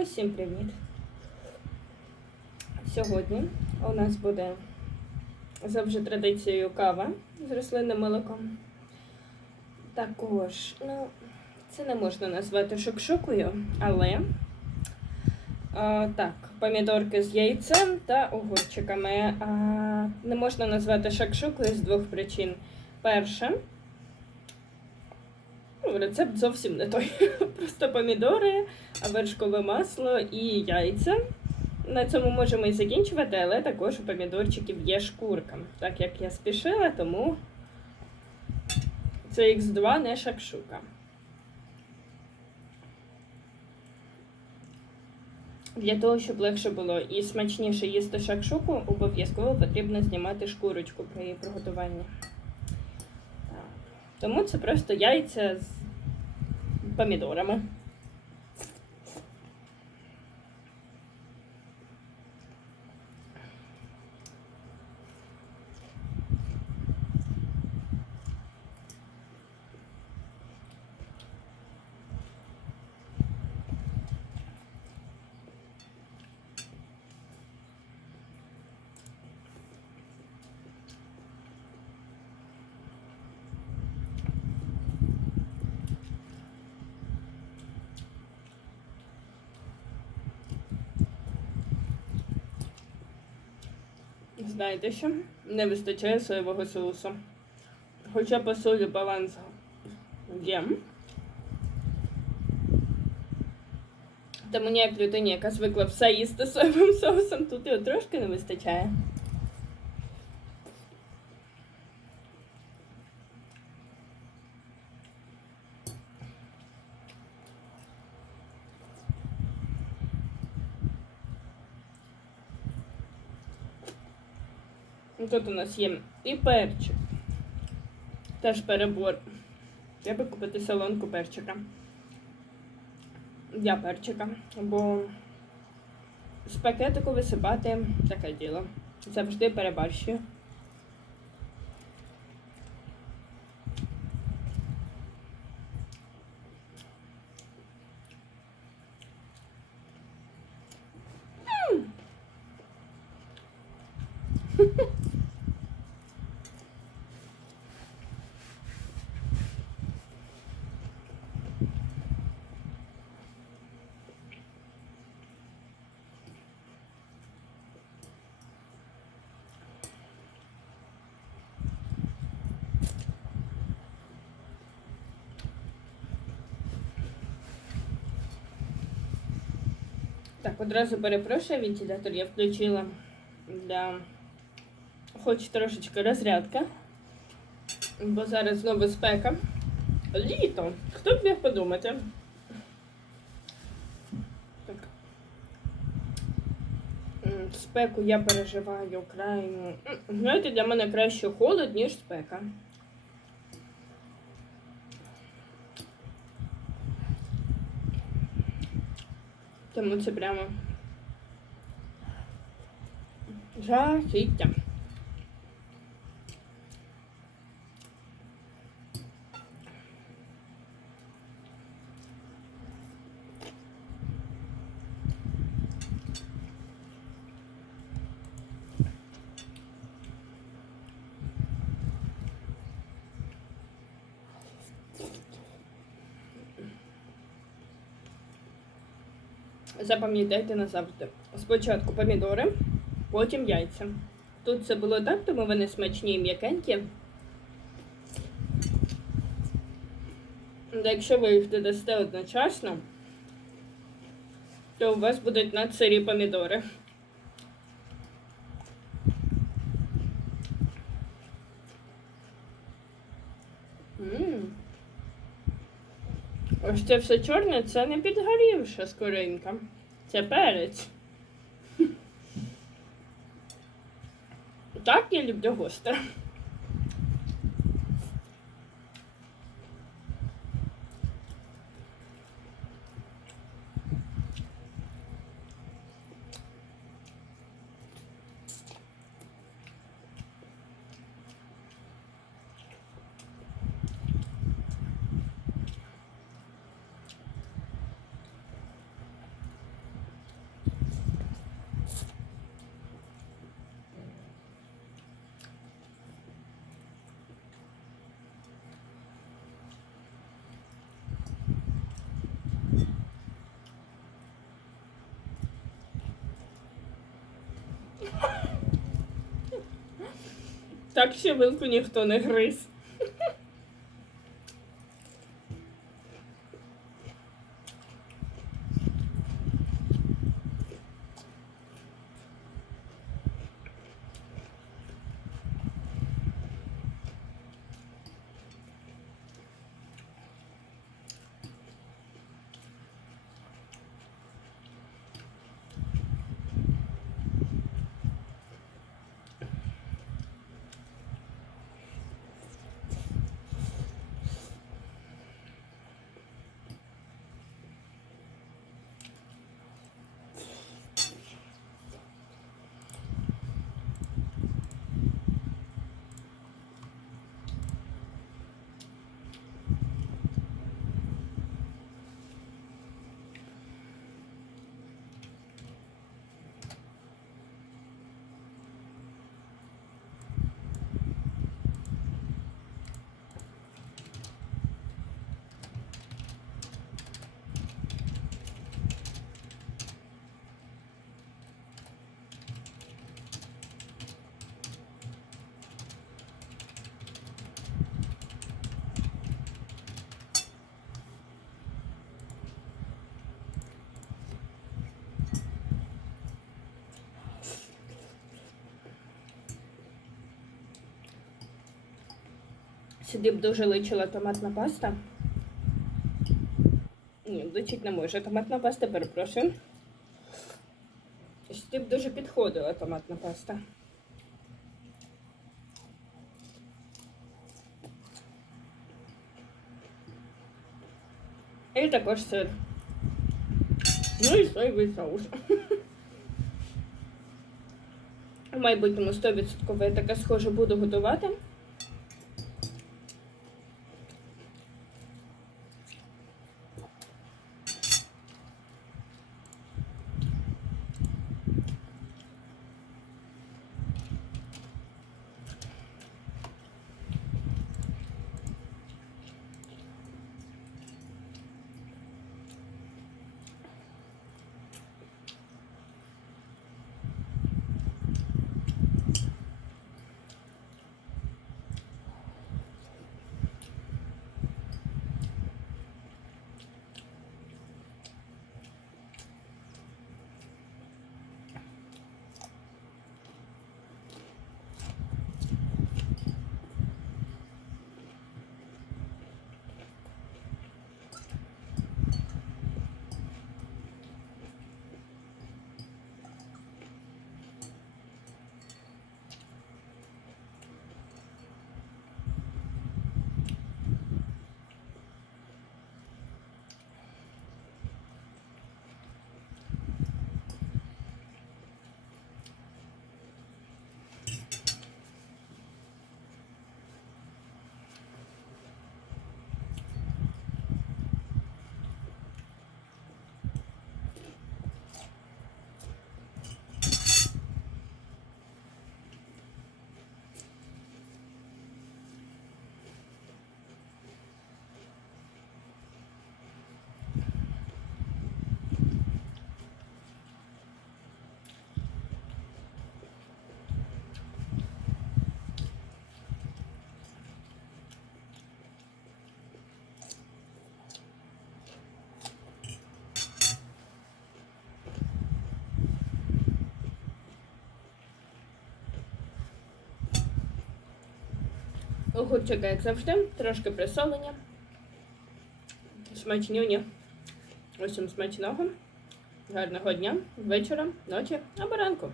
Усім привіт! Сьогодні у нас буде за традицією кава з рослинним молоком. Також, ну, це не можна назвати шокшокою, але а, так, помідорки з яйцем та огурчиками. А, не можна назвати шакшукою з двох причин. Перше, ну, рецепт зовсім не той. Просто помідори, вершкове масло і яйця. На цьому можемо і закінчувати, але також у помідорчиків є шкурка. Так як я спішила, тому це Х2 не шакшука. Для того, щоб легше було і смачніше їсти шакшуку, обов'язково потрібно знімати шкурочку при її приготуванні. Тому це просто яйця з помідорами. Знаєте що? Не вистачає соєвого соусу. Хоча по солі баланс є. Та мені як людині, яка звикла все їсти соєвим соусом, тут його трошки не вистачає. Тут у нас є і перчик. Теж перебор. Треба купити солонку перчика. Для перчика. Бо з пакетику висипати таке діло. Завжди перебарщую. Так, одразу перепрошую, вентилятор я включила для хоч трошечки розрядка. Бо зараз знову спека. Літо. Хто б міг подумати? Так. Спеку я переживаю крайну. Знаєте, для мене краще холод, ніж спека. Тому це прямо жахіття. Запам'ятайте назавжди. Спочатку помідори, потім яйця. Тут це було так, тому вони смачні і м'якенькі. Якщо ви їх додасте одночасно, то у вас будуть надсирі помідори. Це все чорне, це не підгорівша скоринка. Це перець. Так я люблю гостре. Так ще вилку ніхто не гриз. Сюди б дуже личила томатна паста. Ні, личить не може. Томатна паста, перепрошую. Сюди б дуже підходила томатна паста. І також сир. Ну і соєвий соус. В майбутньому 100% я таке схоже буду готувати. Огурчики, як завжди, трошки присолені. Смачнюні. Усім смачного. Гарного дня, вечора, ночі або ранку.